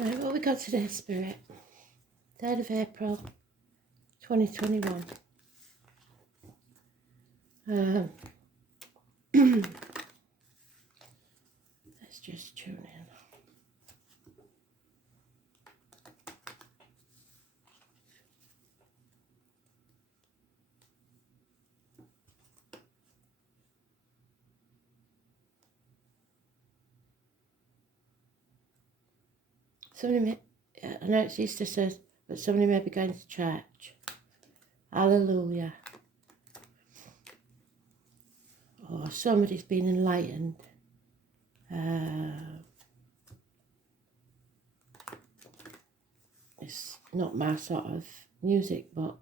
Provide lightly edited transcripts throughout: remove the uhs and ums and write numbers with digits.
Right, what we got today, Spirit? 3rd of April, 2021. Let's just tune in. Somebody may, I know it's Easter, says, but somebody may be going to church. Hallelujah. Or somebody's been enlightened. It's not my sort of music, but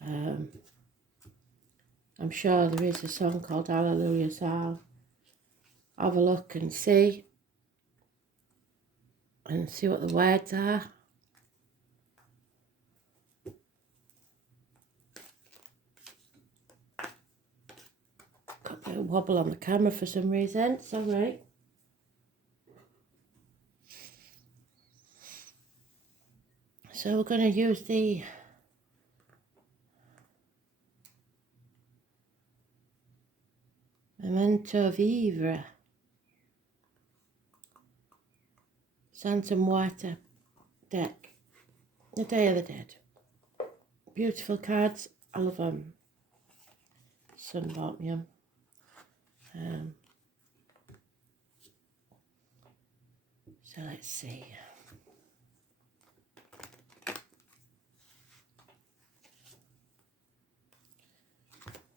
I'm sure there is a song called Hallelujah, so I'll have a look and see what the words are. Got a bit of wobble on the camera for some reason. It's all right. So we're going to use the Memento Vivre Santa Muerta deck. The Day of the Dead. Beautiful cards. I love them. Son bought me them. So let's see.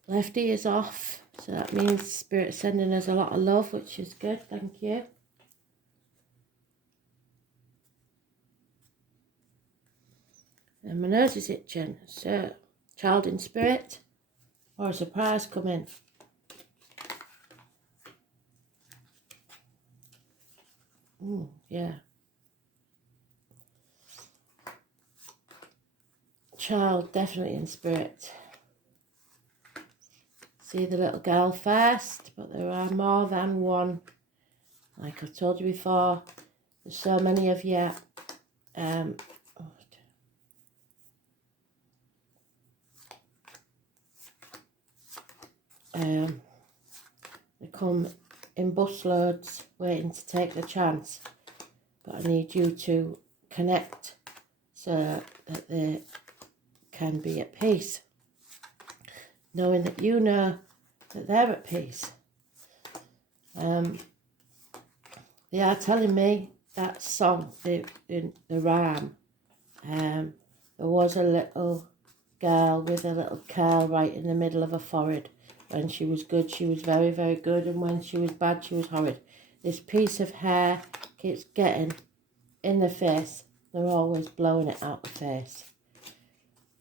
Lefty is off, so that means Spirit sending us a lot of love, which is good. Thank you. And my nose is itching, so child in spirit or a surprise coming. Yeah. Child definitely in spirit. See the little girl first, but there are more than one. Like I've told you before, there's so many of you. They come in busloads waiting to take the chance, but I need you to connect so that they can be at peace, knowing that you know that they're at peace. They are telling me that song, the rhyme, there was a little girl with a little curl right in the middle of her forehead. When she was good, she was very, very good, and when she was bad, she was horrid. This piece of hair keeps getting in the face. They're always blowing it out the face.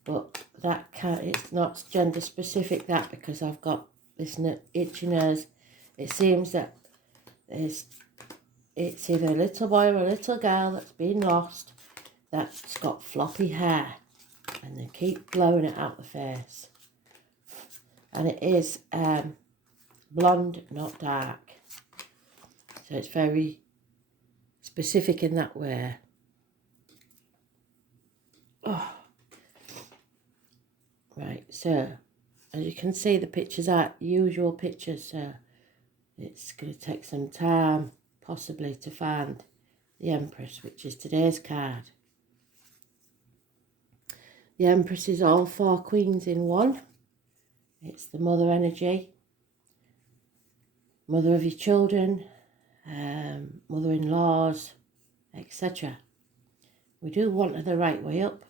But that can't, it's not gender specific, that, because I've got this itchy nose. It seems that it's either a little boy or a little girl that's been lost that's got floppy hair, and they keep blowing it out the face. And it is blonde, not dark. So it's very specific in that way. Oh. Right, so as you can see, the pictures are usual pictures, so it's going to take some time possibly to find the Empress, which is today's card. The Empress is all 4 queens in one. It's the mother energy, mother of your children, mother-in-laws, etc. We do want her the right way up,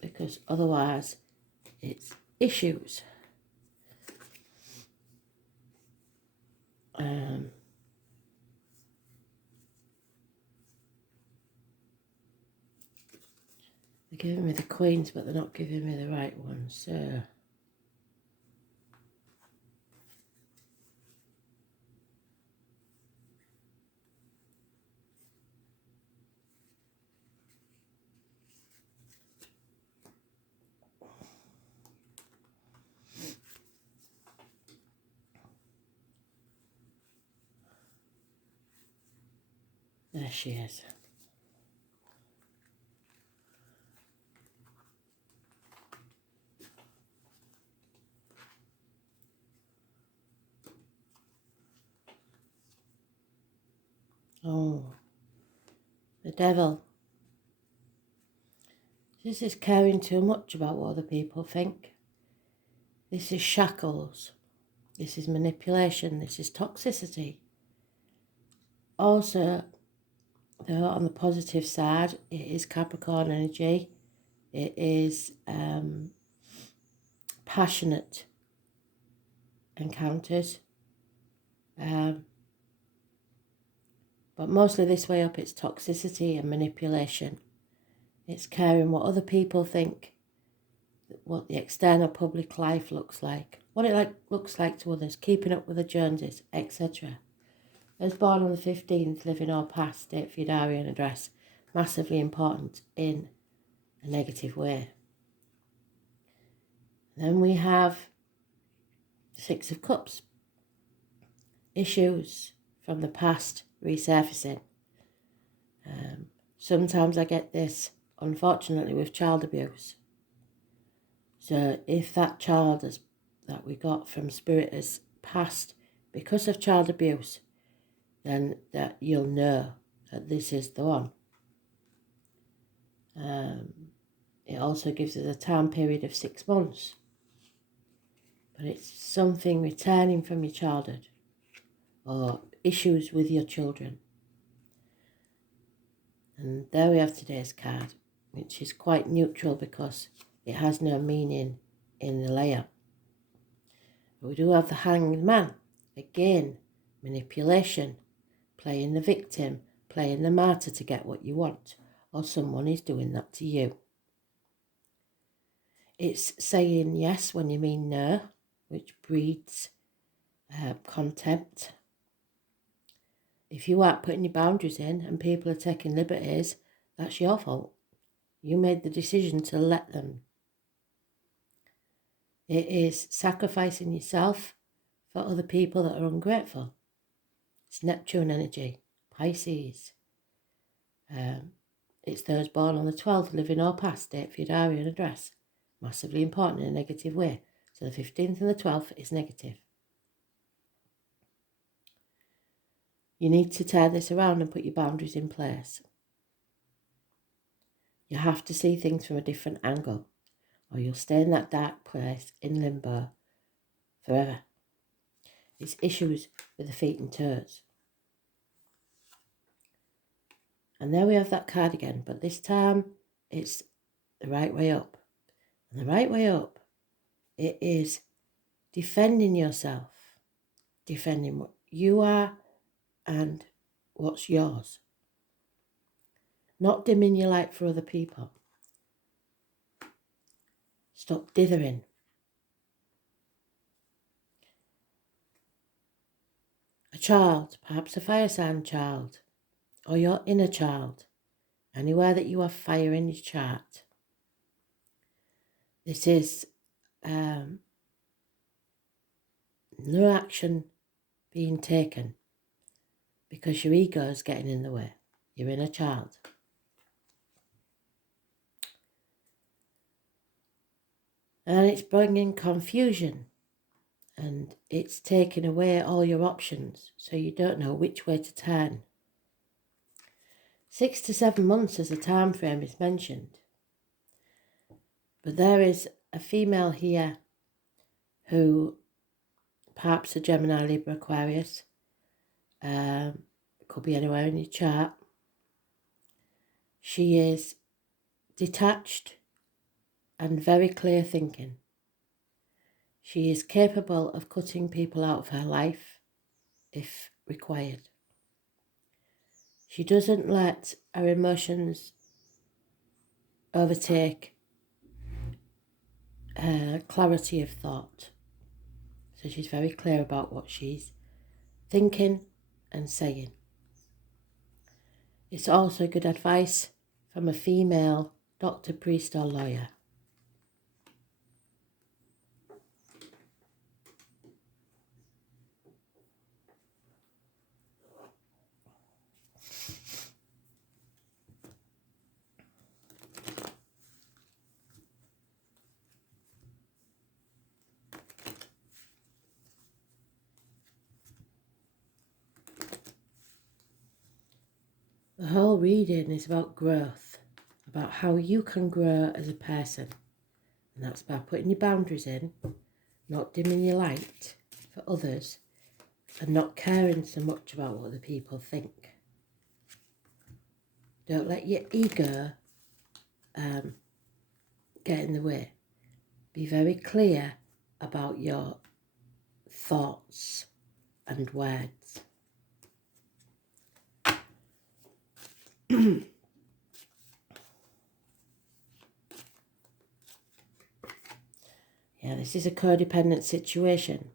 because otherwise it's issues. They're giving me the queens, but they're not giving me the right ones, so there she is. Oh, the devil. This is caring too much about what other people think. This is shackles. This is manipulation. This is toxicity. Also, though, on the positive side, it is Capricorn energy. It is passionate encounters. But mostly this way up, it's toxicity and manipulation. It's caring what other people think, what the external public life looks like, what it looks like to others, keeping up with the Joneses, etc. I was born on the 15th, living or past, date for your diary and address. Massively important in a negative way. Then we have Six of Cups. Issues from the past resurfacing. Sometimes I get this, unfortunately, with child abuse. So if that child that we got from spirit has passed because of child abuse, then that you'll know that this is the one. It also gives us a time period of 6 months. But it's something returning from your childhood or issues with your children. And there we have today's card, which is quite neutral because it has no meaning in the layer. But we do have the Hanged Man. Again, manipulation, playing the victim, playing the martyr to get what you want, or someone is doing that to you. It's saying yes when you mean no, which breeds contempt. If you aren't putting your boundaries in and people are taking liberties, that's your fault. You made the decision to let them. It is sacrificing yourself for other people that are ungrateful. It's Neptune energy, Pisces. It's those born on the 12th, living or past, date for your diary and address. Massively important in a negative way. So the 15th and the 12th is negative. You need to turn this around and put your boundaries in place. You have to see things from a different angle, or you'll stay in that dark place in limbo forever. It's issues with the feet and toes. And there we have that card again, but this time it's the right way up. And the right way up, it is defending yourself, defending what you are and what's yours. Not dimming your light for other people. Stop dithering. A child, perhaps a fire sign child, or your inner child, anywhere that you have fire in your chart. This is no action being taken because your ego is getting in the way. Your inner child. And it's bringing confusion and it's taking away all your options so you don't know which way to turn. 6 to 7 months as a time frame is mentioned. But there is a female here who, perhaps a Gemini, Libra, Aquarius, could be anywhere in your chart. She is detached and very clear thinking. She is capable of cutting people out of her life if required. She doesn't let her emotions overtake her clarity of thought. So she's very clear about what she's thinking and saying. It's also good advice from a female doctor, priest or lawyer. The whole reading is about growth, about how you can grow as a person. And that's by putting your boundaries in, not dimming your light for others, and not caring so much about what other people think. Don't let your ego get in the way. Be very clear about your thoughts and words. Yeah, this is a codependent situation.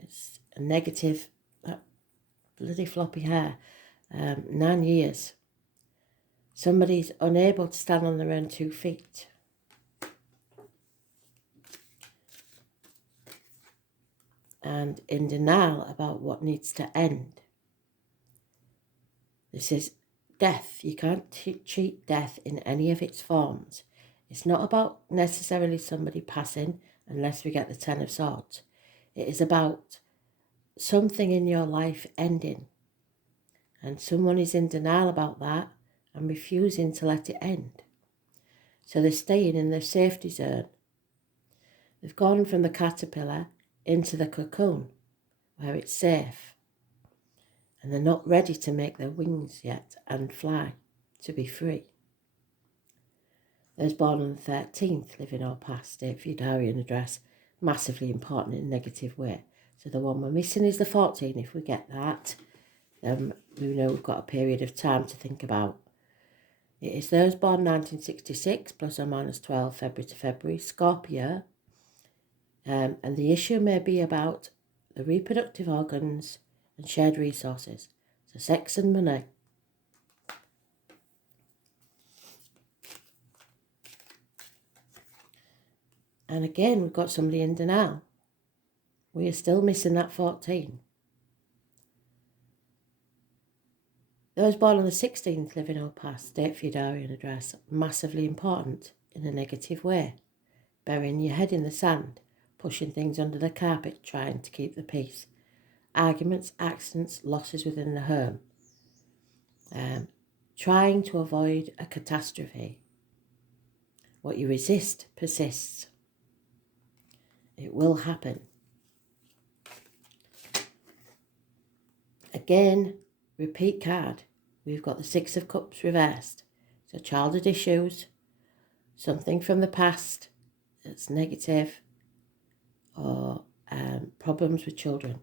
It's a negative, that bloody floppy hair, 9 years. Somebody's unable to stand on their own 2 feet. And in denial about what needs to end. This is death. You can't treat death in any of its forms. It's not about necessarily somebody passing unless we get the 10 of Swords. It is about something in your life ending. And someone is in denial about that and refusing to let it end. So they're staying in their safety zone. They've gone from the caterpillar into the cocoon where it's safe. And they're not ready to make their wings yet and fly, to be free. Those born on the 13th, living or past, date for your diary and address, massively important in a negative way. So the one we're missing is the 14. If we get that, then we know we've got a period of time to think about. It is those born 1966, plus or minus 12, February to February, Scorpio. And the issue may be about the reproductive organs and shared resources. So sex and money. And again, we've got somebody in denial. We are still missing that 14. Those born on the 16th, living or past, date for your diary and address, massively important in a negative way. Burying your head in the sand, pushing things under the carpet, trying to keep the peace. Arguments, accidents, losses within the home. Trying to avoid a catastrophe. What you resist persists. It will happen. Again, repeat card. We've got the 6 of Cups reversed. So childhood issues, something from the past that's negative, or problems with children.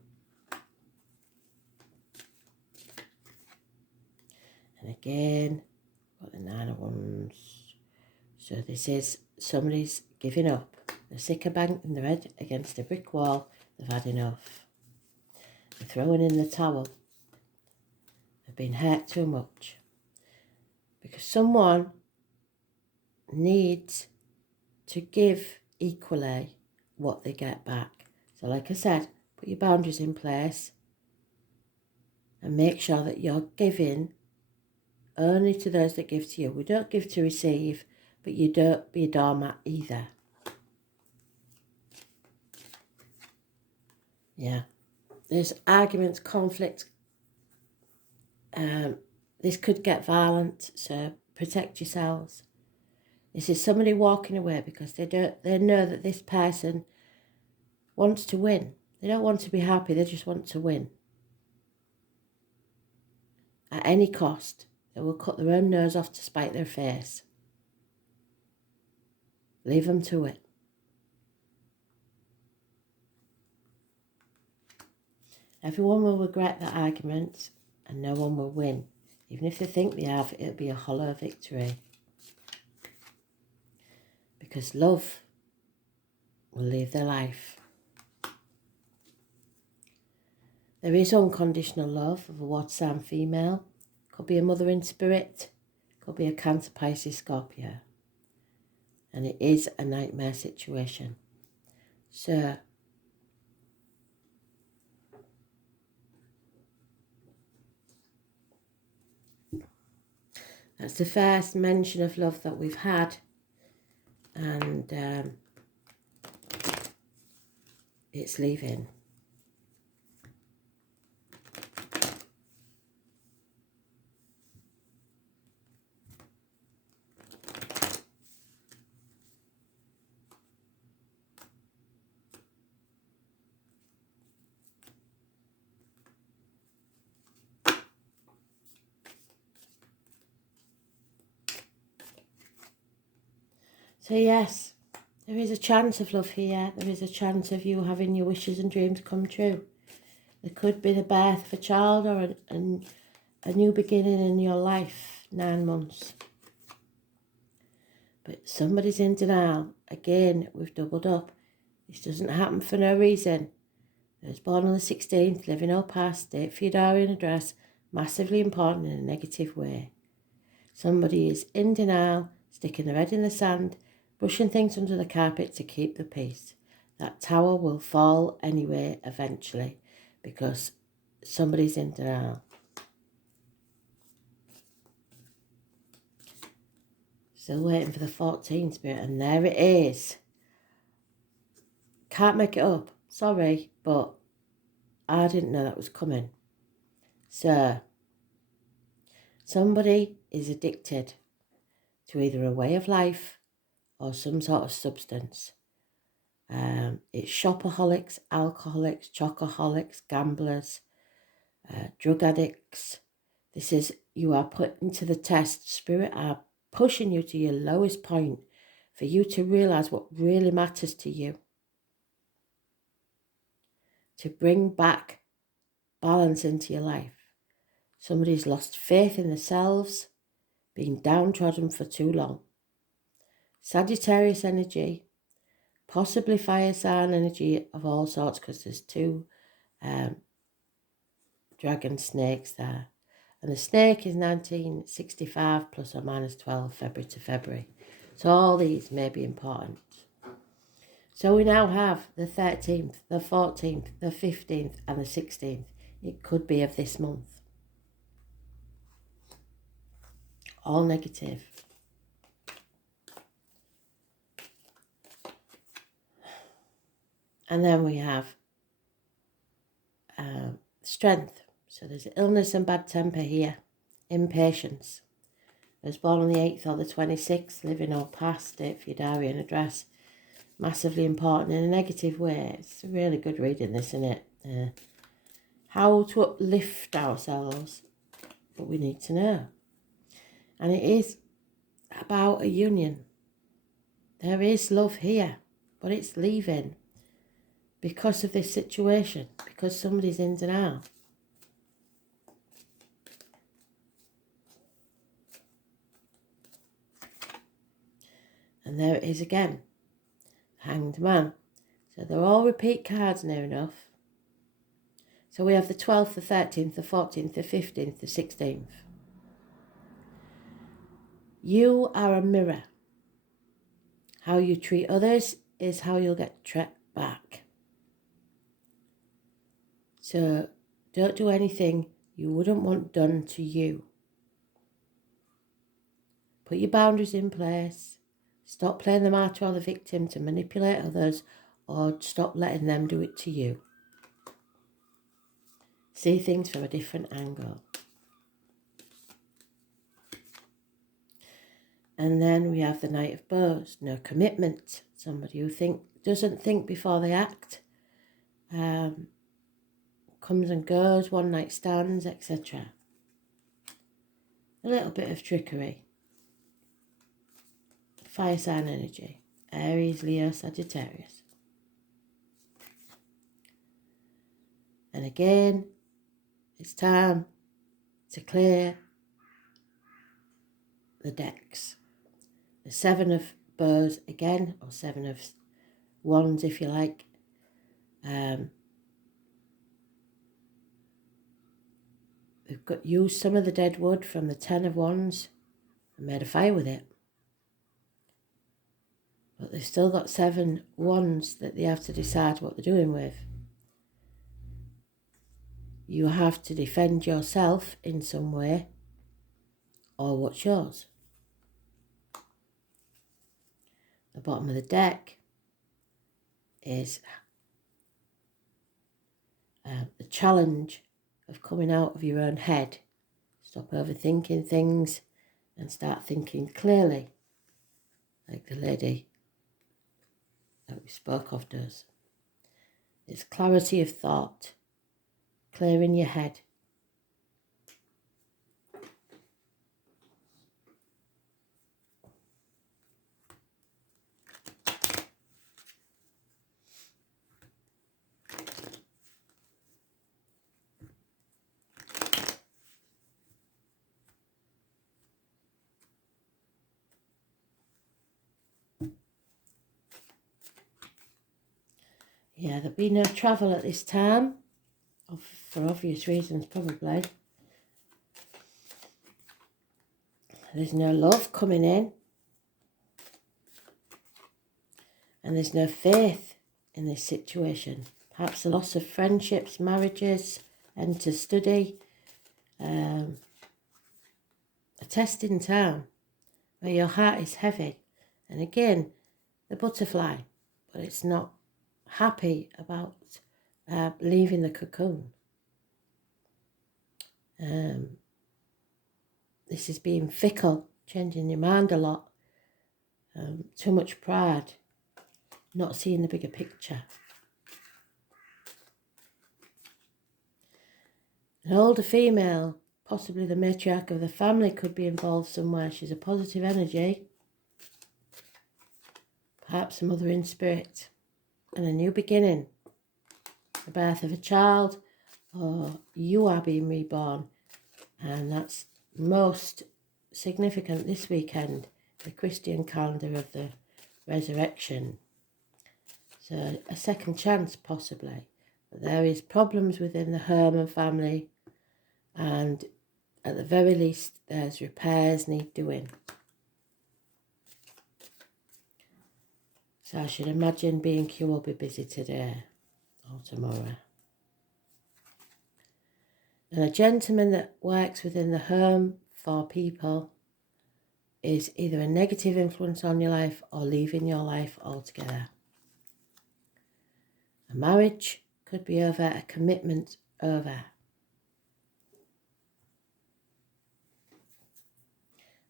And again, got the 9 of Wands. So this is somebody's giving up. They're sick of banging their head against a brick wall. They've had enough. They're throwing in the towel. They've been hurt too much. Because someone needs to give equally what they get back. So like I said, put your boundaries in place and make sure that you're giving only to those that give to you. We don't give to receive, but you don't be a doormat either. Yeah. There's arguments, conflict. This could get violent, so protect yourselves. This is somebody walking away because they know that this person wants to win. They don't want to be happy, they just want to win. At any cost, they will cut their own nose off to spite their face. Leave them to it. Everyone will regret their arguments and no one will win. Even if they think they have, it'll be a hollow victory. Because love will leave their life. There is unconditional love of a water sign female. Could be a mother in spirit. Could be a Cancer, Pisces, Scorpio. And it is a nightmare situation. So, that's the first mention of love that we've had. And it's leaving. So yes, there is a chance of love here. There is a chance of you having your wishes and dreams come true. There could be the birth of a child or a new beginning in your life, 9 months. But somebody's in denial. Again, we've doubled up. This doesn't happen for no reason. I was born on the 16th, living or past, date for your diary and address, massively important in a negative way. Somebody is in denial, sticking their head in the sand, brushing things under the carpet to keep the peace. That tower will fall anyway, eventually, because somebody's in denial. Still waiting for the 14th spirit, and there it is. Can't make it up. Sorry, but I didn't know that was coming. So, somebody is addicted to either a way of life or some sort of substance. It's shopaholics, alcoholics, chocoholics, gamblers, drug addicts. This is, you are put into the test. Spirit are pushing you to your lowest point for you to realise what really matters to you. To bring back balance into your life. Somebody's lost faith in themselves, been downtrodden for too long. Sagittarius energy, possibly fire sign energy of all sorts, because there's 2 dragon snakes there. And the snake is 1965 plus or minus 12 February to February. So all these may be important. So we now have the 13th, the 14th, the 15th and the 16th. It could be of this month. All negative. And then we have strength. So there's illness and bad temper here. Impatience. I was born on the 8th or the 26th, living or past, date for your diary and address. Massively important in a negative way. It's really good reading this, isn't it? How to uplift ourselves, but we need to know. And it is about a union. There is love here, but it's leaving because of this situation, because somebody's in denial. And there it is again, Hanged Man. So they're all repeat cards near enough. So we have the 12th, the 13th, the 14th, the 15th, the 16th. You are a mirror. How you treat others is how you'll get treated back. So don't do anything you wouldn't want done to you. Put your boundaries in place. Stop playing the martyr or the victim to manipulate others, or stop letting them do it to you. See things from a different angle. And then we have the Knight of Bows. No commitment. Somebody who doesn't think before they act. Comes and goes, one night stands, etc. A little bit of trickery. Fire sign energy. Aries, Leo, Sagittarius. And again, it's time to clear the decks. The 7 of Bows again, or 7 of Wands if you like. We've used some of the dead wood from the 10 of Wands and made a fire with it. But they've still got 7 wands that they have to decide what they're doing with. You have to defend yourself in some way, or what's yours. The bottom of the deck is the challenge of coming out of your own head. Stop overthinking things and start thinking clearly, like the lady that we spoke of does. It's clarity of thought, clearing your head. Yeah, there'll be no travel at this time, for obvious reasons probably. There's no love coming in. And there's no faith in this situation. Perhaps a loss of friendships, marriages, enter study. A testing time where your heart is heavy. And again, the butterfly, but it's not happy about leaving the cocoon. This is being fickle, changing your mind a lot. Too much pride, not seeing the bigger picture. An older female, possibly the matriarch of the family, could be involved somewhere. She's a positive energy. Perhaps a mother in spirit. And a new beginning. The birth of a child, or you are being reborn. And that's most significant this weekend, the Christian calendar of the resurrection. So a second chance possibly. But there is problems within the Herman family, and at the very least there's repairs need doing. So I should imagine B&Q will be busy today or tomorrow. And a gentleman that works within the home for people is either a negative influence on your life or leaving your life altogether. A marriage could be over, a commitment over.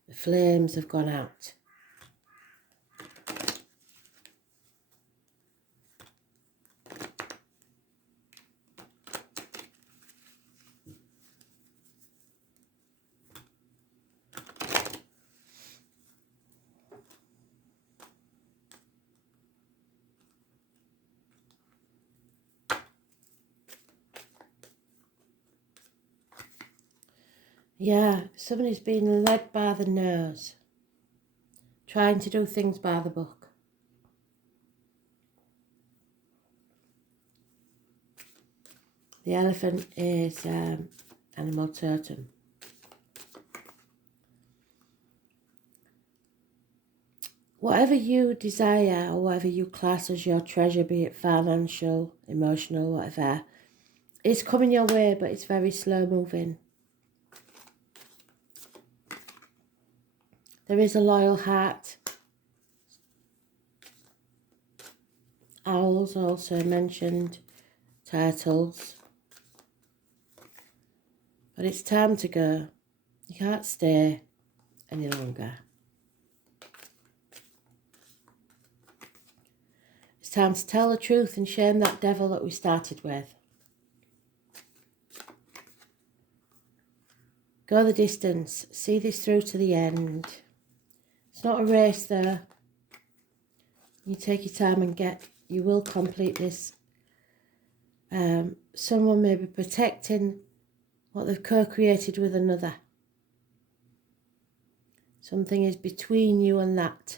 The flames have gone out. Yeah, somebody's being led by the nose, trying to do things by the book. The elephant is animal totem. Whatever you desire or whatever you class as your treasure, be it financial, emotional, whatever, is coming your way, but it's very slow moving. There is a loyal heart. Owls also mentioned, turtles. But it's time to go. You can't stay any longer. It's time to tell the truth and shame that devil that we started with. Go the distance. See this through to the end. It's not a race though. You take your time and you will complete this. Someone may be protecting what they've co-created with another. Something is between you and that.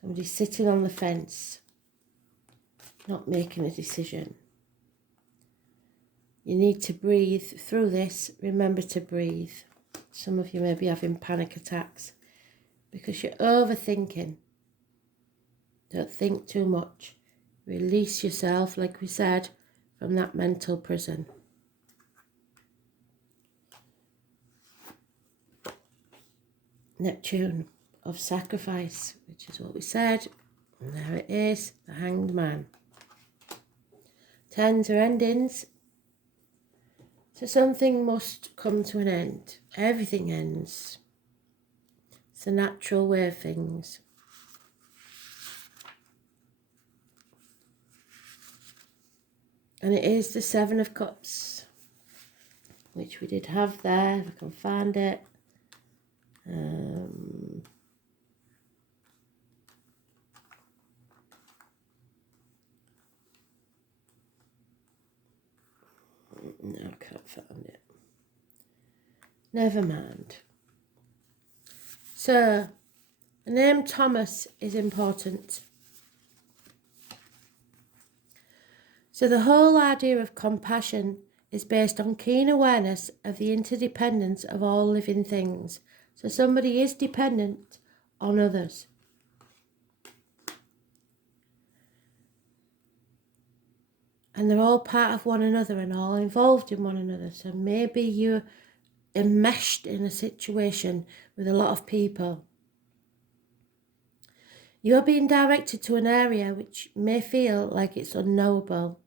Somebody's sitting on the fence, not making a decision. You need to breathe through this. Remember to breathe. Some of you may be having panic attacks because you're overthinking. Don't think too much. Release yourself, like we said, from that mental prison. Neptune of sacrifice, which is what we said. And there it is, the Hanged Man. Tens are endings. So something must come to an end. Everything ends. It's the natural way of things. And it is the Seven of Cups, which we did have there, if I can find it. No, I can't find it. Never mind. So, the name Thomas is important. So the whole idea of compassion is based on keen awareness of the interdependence of all living things. So somebody is dependent on others. And they're all part of one another and all involved in one another. So maybe you're enmeshed in a situation with a lot of people. You're being directed to an area which may feel like it's unknowable.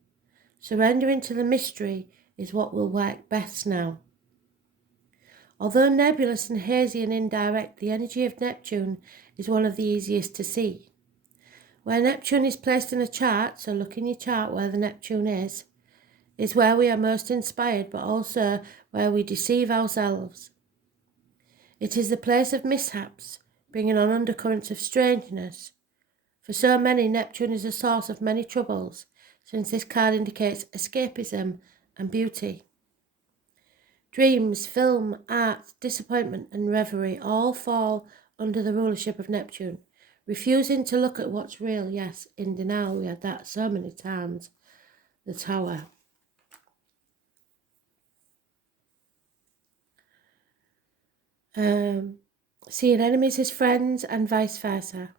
Surrendering to the mystery is what will work best now. Although nebulous and hazy and indirect, the energy of Neptune is one of the easiest to see. Where Neptune is placed in a chart, so look in your chart where the Neptune is where we are most inspired, but also where we deceive ourselves. It is the place of mishaps, bringing on undercurrents of strangeness. For so many, Neptune is a source of many troubles, since this card indicates escapism and beauty. Dreams, film, art, disappointment and reverie all fall under the rulership of Neptune. Refusing to look at what's real, yes, in denial, we had that so many times. The Tower. Seeing enemies as friends and vice versa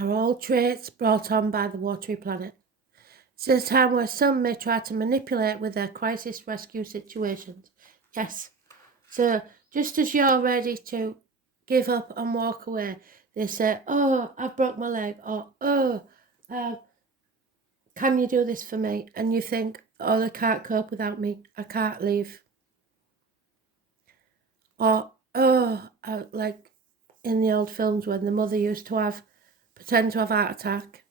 are all traits brought on by the watery planet. It's a time where some may try to manipulate with their crisis rescue situations. Yes, so just as you're ready to give up and walk away, they say, oh, I've broke my leg, or oh, can you do this for me? And you think, oh, they can't cope without me, I can't leave. Or, oh, like in the old films when the mother used to pretend to have a heart attack.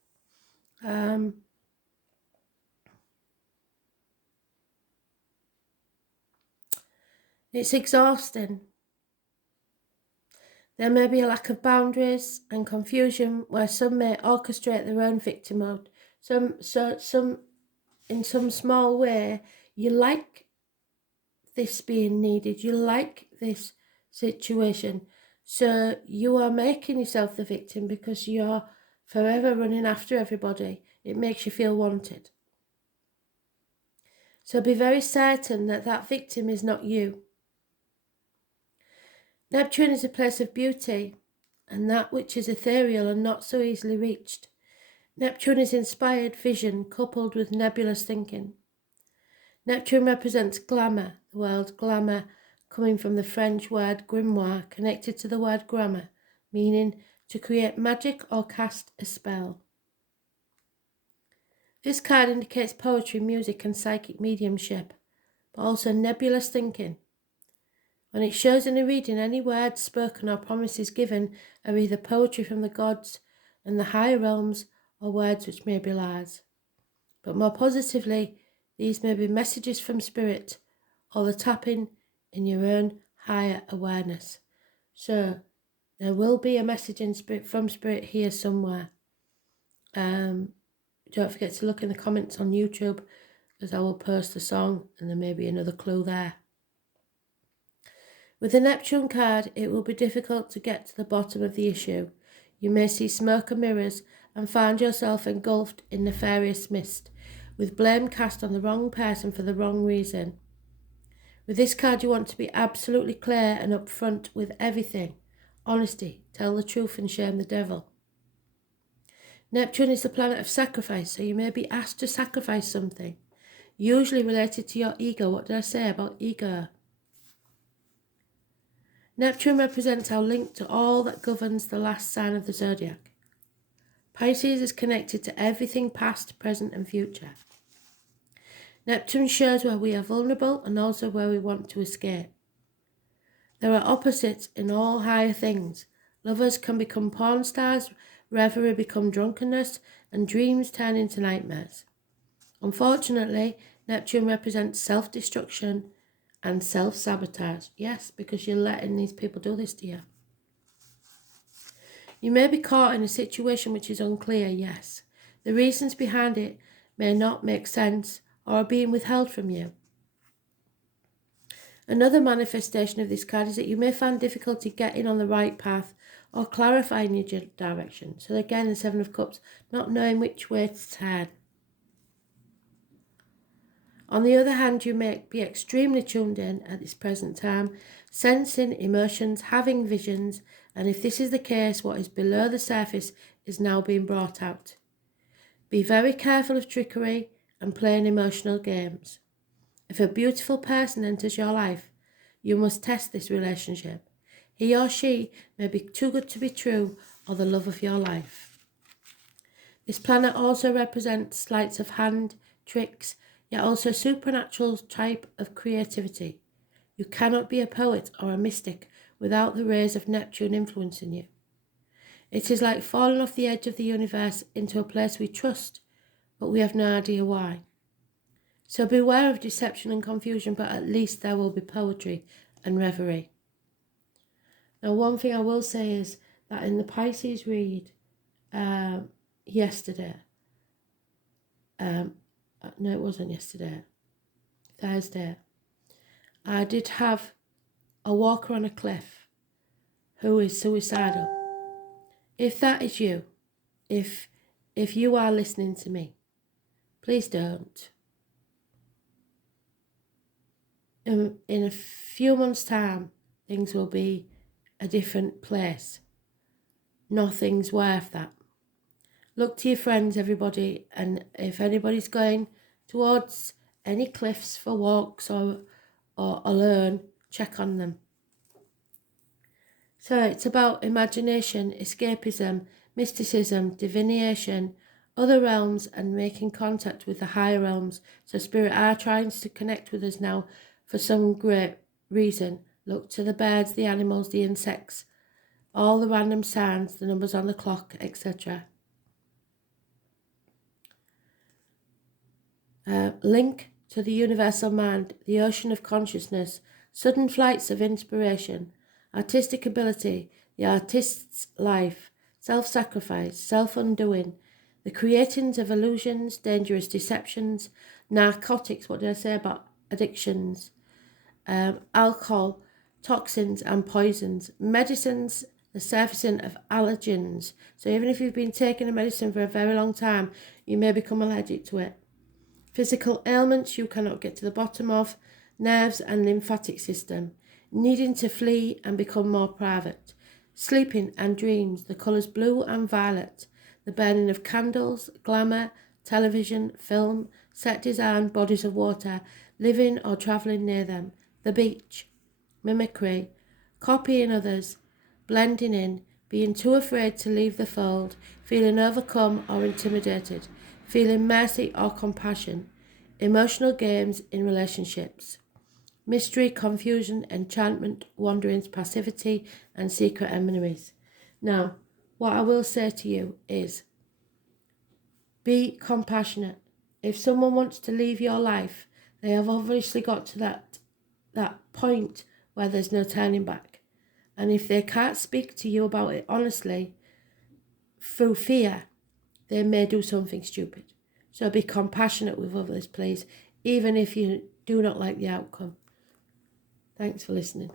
It's exhausting. There may be a lack of boundaries and confusion where some may orchestrate their own victimhood. Some in some small way, you like this being needed, you like this situation. So you are making yourself the victim because you're forever running after everybody. It makes you feel wanted. So be very certain that that victim is not you. Neptune is a place of beauty and that which is ethereal and not so easily reached. Neptune is inspired vision coupled with nebulous thinking. Neptune represents glamour, the word glamour coming from the French word grimoire, connected to the word grammar, meaning to create magic or cast a spell. This card indicates poetry, music and psychic mediumship, but also nebulous thinking. When it shows in a reading, any words spoken or promises given are either poetry from the gods and the higher realms or words which may be lies. But more positively, these may be messages from spirit or the tapping in your own higher awareness. So there will be a message from spirit here somewhere. Don't forget to look in the comments on YouTube because I will post the song and there may be another clue there. With the Neptune card, it will be difficult to get to the bottom of the issue. You may see smoke and mirrors and find yourself engulfed in nefarious mist, with blame cast on the wrong person for the wrong reason. With this card, you want to be absolutely clear and upfront with everything. Honesty, tell the truth and shame the devil. Neptune is the planet of sacrifice, so you may be asked to sacrifice something, usually related to your ego. What did I say about ego? Neptune represents our link to all that governs the last sign of the zodiac. Pisces is connected to everything past, present and future. Neptune shows where we are vulnerable and also where we want to escape. There are opposites in all higher things. Lovers can become porn stars, reverie become drunkenness, and dreams turn into nightmares. Unfortunately, Neptune represents self-destruction and self-sabotage. Yes, because you're letting these people do this to you. You may be caught in a situation which is unclear, yes. The reasons behind it may not make sense or are being withheld from you. Another manifestation of this card is that you may find difficulty getting on the right path or clarifying your direction. So again, the Seven of Cups, not knowing which way to turn. On the other hand, you may be extremely tuned in at this present time, sensing emotions, having visions, and if this is the case, what is below the surface is now being brought out. Be very careful of trickery and playing emotional games. If a beautiful person enters your life, you must test this relationship. He or she may be too good to be true or the love of your life. This planet also represents sleights of hand, tricks, yet also supernatural type of creativity. You cannot be a poet or a mystic without the rays of Neptune influencing you. It is like falling off the edge of the universe into a place we trust, but we have no idea why. So beware of deception and confusion, but at least there will be poetry and reverie. Now, one thing I will say is that in the Pisces read yesterday, no, it wasn't yesterday, Thursday, I did have a walker on a cliff who is suicidal. If that is you, if you are listening to me, please don't. In a few months' time, things will be a different place. Nothing's worth that. Look to your friends, everybody, and if anybody's going towards any cliffs for walks or alone, check on them. So it's about imagination, escapism, mysticism, divination, other realms, and making contact with the higher realms. So Spirit are trying to connect with us now for some great reason. Look to the birds, the animals, the insects, all the random sounds, the numbers on the clock, etc. Link to the universal mind, the ocean of consciousness, sudden flights of inspiration, artistic ability, the artist's life, self-sacrifice, self-undoing, the creatings of illusions, dangerous deceptions, narcotics, what did I say about addictions, alcohol, toxins and poisons, medicines, the surfacing of allergens. So even if you've been taking a medicine for a very long time, you may become allergic to it. Physical ailments you cannot get to the bottom of, nerves and lymphatic system, needing to flee and become more private, sleeping and dreams, the colours blue and violet, the burning of candles, glamour, television, film, set design, bodies of water, living or travelling near them, the beach, mimicry, copying others, blending in, being too afraid to leave the fold, feeling overcome or intimidated, feeling mercy or compassion, emotional games in relationships, mystery, confusion, enchantment, wanderings, passivity, and secret enemies. Now, what I will say to you is, be compassionate. If someone wants to leave your life, they have obviously got to that point where there's no turning back. And if they can't speak to you about it honestly, through fear, they may do something stupid. So be compassionate with others, please, even if you do not like the outcome. Thanks for listening.